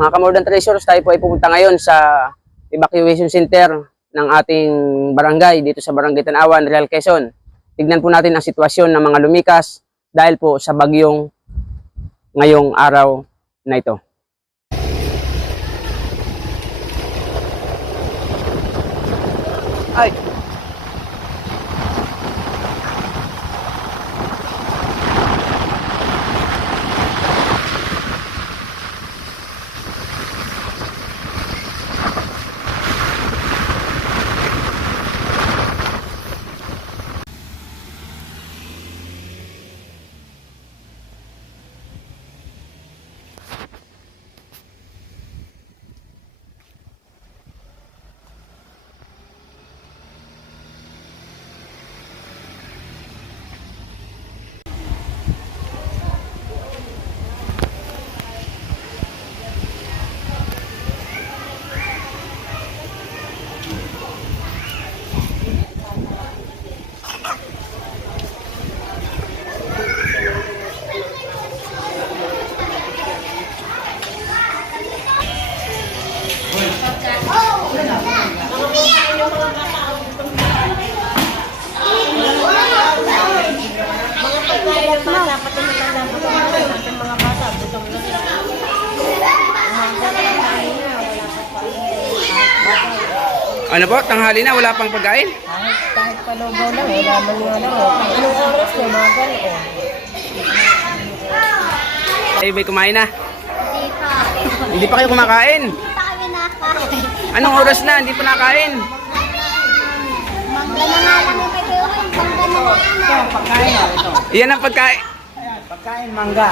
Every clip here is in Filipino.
Mga Kamordan Treasures, tayo po ay pupunta ngayon sa evacuation center ng ating barangay dito sa Barangay Tanawan, Real Quezon. Tignan po natin ang sitwasyon ng mga lumikas dahil po sa bagyong ngayong araw na ito. Ay! Ano po? Tanghali na? Wala pang pagkain? Kahit palugaw lang, wala man nga lang. Anong oras na mga ganito? Ay, may kumain na? Hindi pa. Hindi pa kayo kumakain? Hindi pa kami nakain. Anong oras na? Hindi pa nakain? Mangga na nga lang yung kayo. Mangga na nga lang. Pagkain na ito. Iyan ang pagkain. Ayan, pagkain, mangga.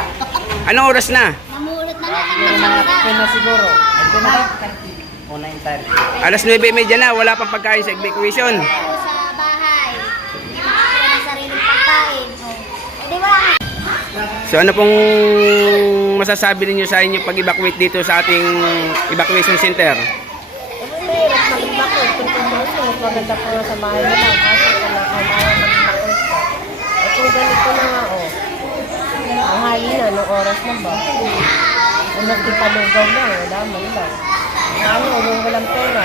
Anong oras na? Namulot na nga lang Hindi ng na mangga. na siguro. Ito na ba? O 9:30. Alas 9:30 na, wala pang pagkain sa evacuation. Ako sa bahay. Hindi pa ako ng sariling pagkain. Hindi wala. So ano pong masasabi ninyo sa inyo pag-evacuate dito sa ating evacuation center? Mahirap mag-evacuate. Kung mas maganda po nga sa bahay nila. Kasi kailangan mag-evacuate ka. At kung ganito na nga, ang hali na, anong oras na ba? Kung nagtipalugaw lang, wala man lang. Ano, yung walang pera.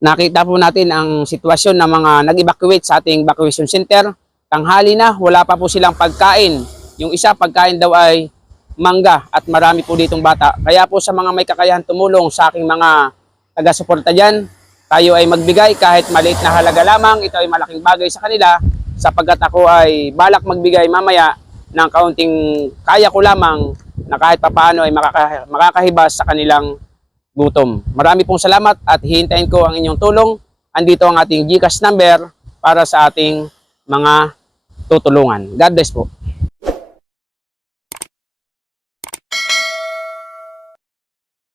Nakita po natin ang sitwasyon ng mga nag-evacuate sa ating evacuation center. Tanghali na, wala pa po silang pagkain. Yung isa, pagkain daw ay mangga at marami po ditong bata. Kaya po sa mga may kakayahan tumulong sa aking mga taga-suporta dyan, tayo ay magbigay kahit maliit na halaga lamang. Ito ay malaking bagay sa kanila sapagkat ako ay balak magbigay mamaya ng kaunting kaya ko lamang na kahit papaano ay makakahibas sa kanilang gutom. Marami pong salamat at hihintayin ko ang inyong tulong. Andito ang ating GCash number para sa ating mga tutulungan. God bless po.